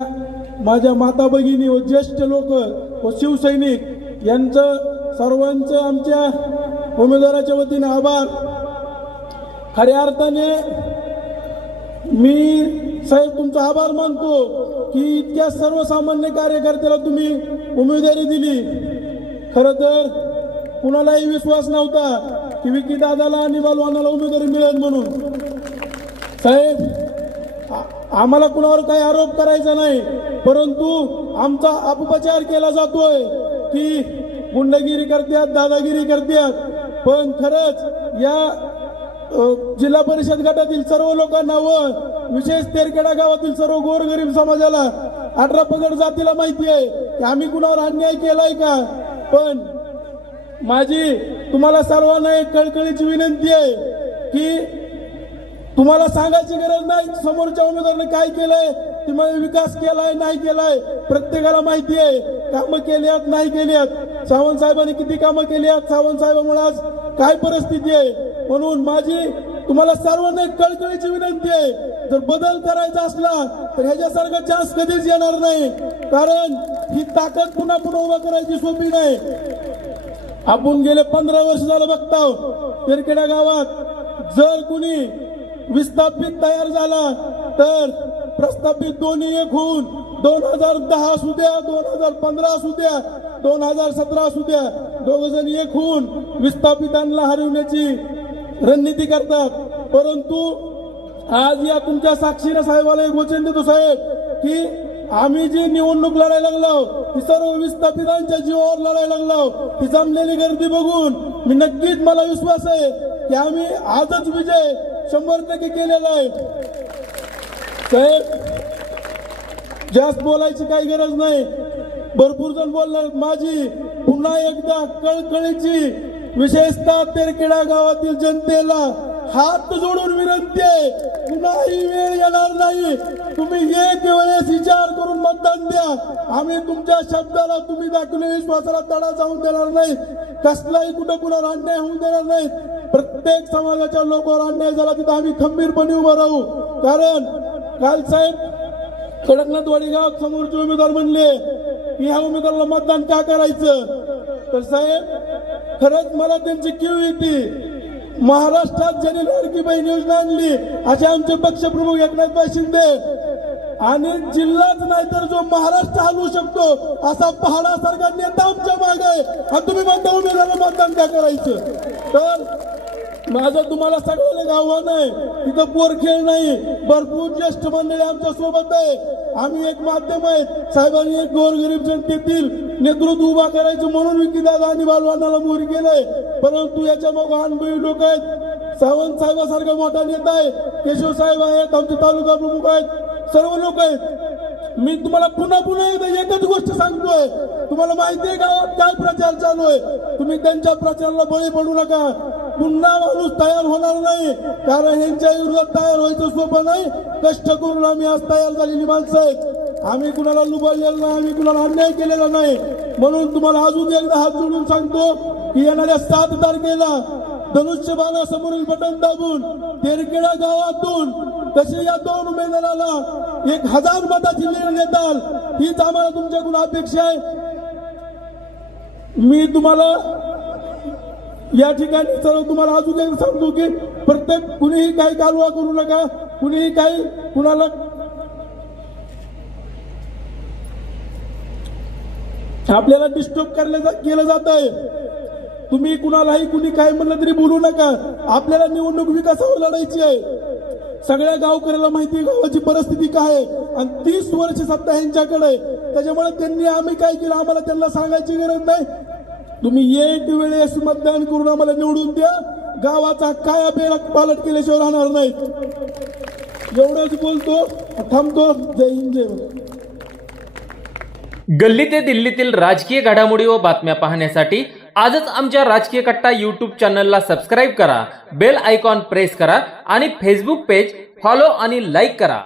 माझ्या माता भगिनी व ज्येष्ठ लोक व शिवसैनिक यांचं सर्वांचं आमच्या उमेदवाराच्या वतीने आभार। खऱ्या अर्थाने मी साहेब तुमचा आभार मानतो की इतक्या सर्वसामान्य कार्यकर्त्याला तुम्ही उमेदवारी दिली। खरं तर कुणालाही विश्वास नव्हता की विकी दादाला आणि बालवानाला उमेदवारी मिळेल म्हणून। साहेब आम्हाला कुणावर काही आरोप करायचा नाही, परंतु आमचा अपप्रचार केला जातोय की गुंडगिरी करतात, दादागिरी करतात। पण खरंच या जिल्हा परिषद गटातील सर्व लोकांना व विशेष तेरखेडा गावातील सर्व गोरगरीब समाजाला 18 पगड जातीला माहिती आहे की आम्ही कुणावर अन्याय केलाय का। पण माझी तुम्हाला सर्वांना एक कळकळीची विनंती आहे की तुम्हाला सांगायची गरज नाही समोरच्या उमेदवाराने काय केलंय, तुम्ही विकास केलाय नाही केलाय प्रत्येकाला माहिती आहे। कामं केल्यात नाही केल्यात, सावंत साहेबांनी किती कामं केल्यात, सावंत साहेबांमुळे आज काय परिस्थिती आहे। म्हणून माझी तुम्हाला सर्वांना एक कळकळीची विनंती आहे, जर बदल करायचा असला तर ह्याच्यासारखा चान्स कधीच येणार नाही, कारण ही ताकद पुन्हा पुन्हा उभा करायची सोपी नाही। आपण गेले 15 वर्ष झालं बघताव तेरखेडा गावात जर कुणी विस्थापित तयार झाला तर प्रस्थापित दोन्ही एक होऊन 2010 असू द्या, 2015 असू द्या, 2017 असू द्या, दोघ जण एक होऊन विस्थापितांना हरवण्याची रणनीती करतात। परंतु आज या तुमच्या साक्षीने साहेबाला एक वचन देतो साहेब की आम्ही जी निवडणूक लढायला लागलो ती सर्व विस्थापितांच्या जीवावर लढायला लागलो। ती जमलेली गर्दी बघून मी नक्कीच मला विश्वास आहे की आम्ही आजच विजय 100% केलेला आहे। साहेब जास्त बोलायची काही गरज नाही, भरपूर जण बोलणार। माझी पुन्हा एकदा कळकळीची विशेषतः तेरखेडा गावातील जनतेला हात जोडून विनंती आहे, कुणाही वेळ येणार नाही, तुम्ही एक वेळेस विचार करून मतदान द्या। आम्ही तुमच्या शब्दाला तुम्ही दाखवलेल्या विश्वासाला तडा जाऊन देणार नाही, कसलाही कुठं कुणावर अन्याय होऊ देणार नाही। प्रत्येक समाजाच्या लोकांवर अन्याय झाला तिथं आम्ही खंबीरपणे उभं राहू। कारण काल साहेब कडकनाथवाडी गाव समोरचे उमेदवार म्हणले की ह्या उमेदवाराला मतदान का करायचं, तर साहेब खरंच मला त्यांची कीव येते। महाराष्ट्रात ज्यांनी लाडकी बहीण योजना आणली असे आमचे पक्षप्रमुख एकनाथ शिंदे, आणि जिल्हाच नाही तर जो महाराष्ट्र हलवू शकतो असा पहाडासारखा नेता आमच्या मागे आहे, आणि तुम्ही म्हणता उमेदवाराला मतदान का करायचं। तर माझं तुम्हाला सगळ्याला आव्हान आहे, तिथं पोरखेळ नाही, भरपूर ज्येष्ठ मंडळी आमच्या सोबत आहे। आम्ही एक माध्यम आहे, साहेबांनी एक गोरगरीब जनतेतील नेतृत्व उभा करायचं म्हणून विकी दादा आणि बालवानाला मोहरी केलंय। परंतु याच्या मग अनुभवी लोक आहेत, सावंत साहेबासारखा मोठा नेता आहे, केशव साहेब आहेत, आमचे तालुका प्रमुख आहेत, सर्व लोक आहेत। मी तुम्हाला पुन्हा एकदा एकच गोष्ट सांगतोय, तुम्हाला माहिती आहे गावात काय प्रचार चालू आहे, तुम्ही त्यांच्या प्रचाराला बळी पडू नका। पुन्हा माणूस तयार होणार नाही, कारण यांच्या विरोधात तयार व्हायचं सोपं नाही। कष्ट करून आम्ही आज तयार झालेली माणसं आहेत, आम्ही कुणाला लुबाडलेलं नाही, आम्ही कुणाला अन्याय केलेला नाही। म्हणून तुम्हाला अजून एकदा हात जोडून सांगतो की येणाऱ्या 7 तारखेला धनुष्यबाणासमोरील बटन दाबून तेरखेडा गावातून कसे या 2 उमेदवाराला 1000 मताची लीड देताल हीच आम्हाला तुमच्याकडून अपेक्षा आहे। मी तुम्हाला या ठिकाणी सर्व तुम्हाला अजून एक सांगतो की प्रत्येक कुणीही काही कालवा करू नका, कुणीही काही कुणाला आपल्याला डिस्टर्ब केलं जात आहे। तुम्ही कुणालाही कुणी काय म्हणलं तरी बोलू नका, आपल्याला निवडणूक विकासावर लढायची आहे। सगळ्या गावकऱ्याला माहिती आहे गावाची परिस्थिती काय आहे, आणि 30 वर्ष सत्ता यांच्याकडे आहे, त्याच्यामुळे त्यांनी आम्ही काय केलं आम्हाला त्यांना सांगायची गरज नाही। तुम्ही एक वेळेस मतदान करून आम्हाला निवडून द्या, गावाचा काया पालट केल्याशिवाय राहणार नाही। एवढंच बोलतो, थांबतो। जय हिंद, जय भारत। गल्ली ते दिल्लीतील राजकीय घडामोडी व बातम्या पाहण्यासाठी आजच आमच्या राजकीय कट्टा यूट्यूब चॅनलला सबस्क्राईब करा, बेल आयकॉन प्रेस करा आणि फेसबुक पेज फॉलो आणि लाईक करा।